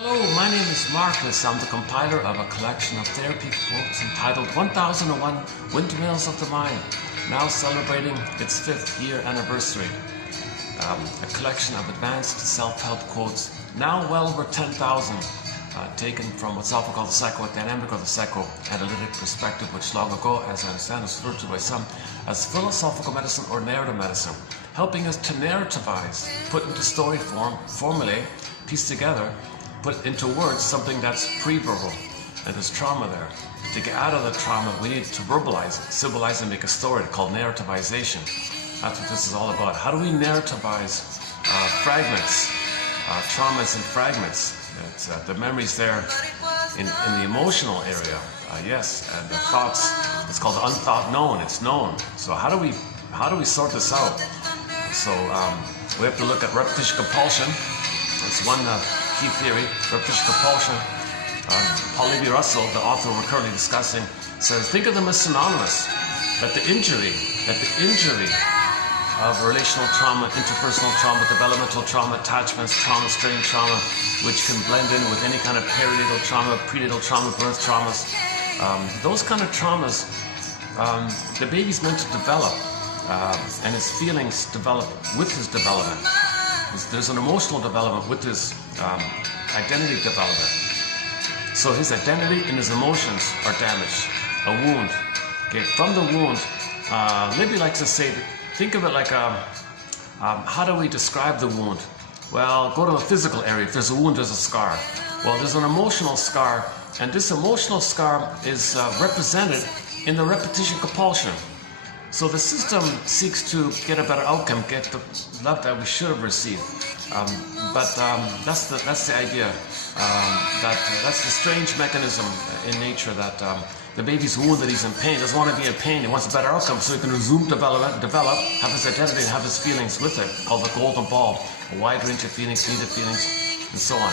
Hello, my name is Marcus. I'm the compiler of a collection of therapy quotes entitled 1001 Windmills of the Mind, now celebrating its 5th year anniversary. A collection of advanced self-help quotes, now well over 10,000, taken from what's often called the psychodynamic or the psychoanalytic perspective, which long ago, as I understand, was referred to by some as philosophical medicine or narrative medicine, helping us to narrativize, put into story form, formulate, piece together, put into words something that's pre-verbal, and there's trauma there. To get out of the trauma, we need to verbalize it, symbolize and make a story called narrativization. That's what this is all about. How do we narrativize fragments, traumas and fragments? It's, the memories there in the emotional area, yes, and the thoughts. It's called the unthought known. It's known. So how do we sort this out? So we have to look at repetition compulsion. It's one key theory, repetition compulsion. Paul Russell, the author we're currently discussing, says think of them as synonymous. That the injury of relational trauma, interpersonal trauma, developmental trauma, attachments, trauma, strain trauma, which can blend in with any kind of perinatal trauma, prenatal trauma, birth traumas. Those kind of traumas, the baby's meant to develop, and his feelings develop with his development. There's an emotional development with his identity development. So his identity and his emotions are damaged. A wound. Okay, from the wound, Libby likes to say, think of it like how do we describe the wound? Well, go to the physical area. If there's a wound, there's a scar. Well, there's an emotional scar, and this emotional scar is represented in the repetition compulsion. So the system seeks to get a better outcome, get the love that we should have received. But that's the idea. That's the strange mechanism in nature that the baby's wounded, he's in pain, doesn't want to be in pain, he wants a better outcome so he can resume develop, have his identity and have his feelings with it, called the golden ball, a wide range of feelings, needed feelings, and so on.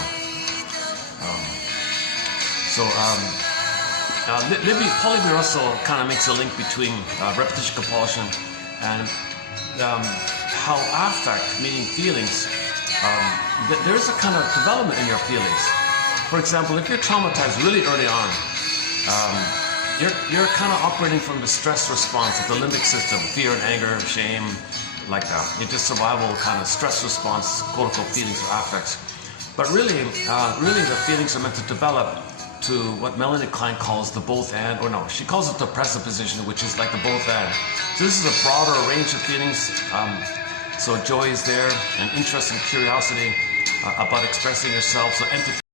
Paul Russell kind of makes a link between repetition compulsion and how affect, meaning feelings, there's a kind of development in your feelings. For example, if you're traumatized really early on, you're kind of operating from the stress response of the limbic system, fear and anger, shame, like that. It's just survival kind of stress response, quote-unquote feelings or affects. But really the feelings are meant to develop to what Melanie Klein calls the both and, or no, she calls it the presupposition, which is like the both and. So this is a broader range of feelings. So joy is there, and interest and curiosity about expressing yourself. So empathy.